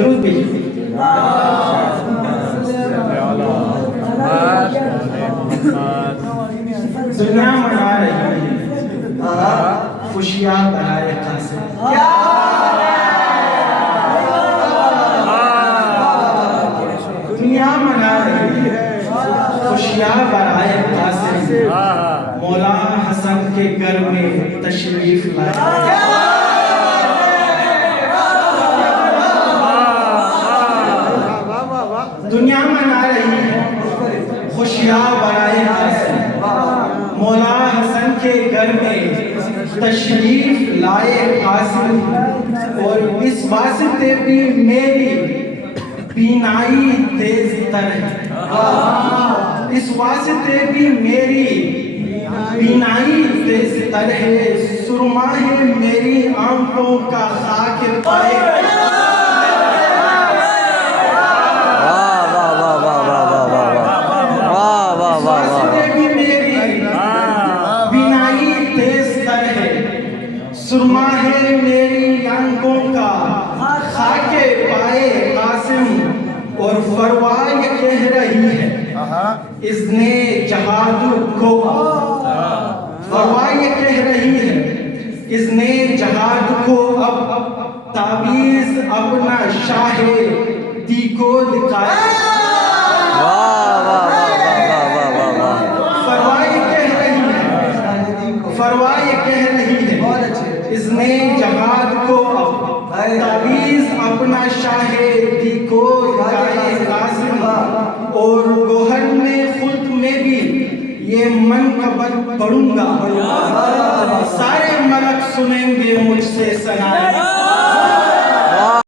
درود بھیجو. دنیا منا رہی ہے خوشیاں برائے قاسم. دنیا منا رہی ہے خوشیاں برائے قاسم. مولا حسن کے گھر میں تشریف لائے. دنیا منا رہی ہے خوشیاں برائے قاسم. مولا حسن کے گھر میں تشریف لائے قاسم. اور اس واسطے بھی میری بینائی تیز تر ہے. اس واسطے بھی میری بینائی تیز تر ہے. سرما ہے میری آنکھوں کا خاک پائے. سرما ہے میری آنکھوں کا خاک پائے قاسم. اور فروا یہ کہہ رہی ہے اس نے جہاد کو. فروا یہ کہہ رہی ہے اس نے جہاد کو. اب تعویذ اپنا شاہ دی کو دکھائے. فروا یہ کہہ رہی ہے فروا یہ کہہ رہی ہے اس نے جہاد کو. تعویذ اپنا شاہ دی کو دکھائے قاسم. اور گوہر میں خلد میں بھی یہ منقبت پڑھوں گا. سارے ملک سنیں گے مجھ سے ثنائے.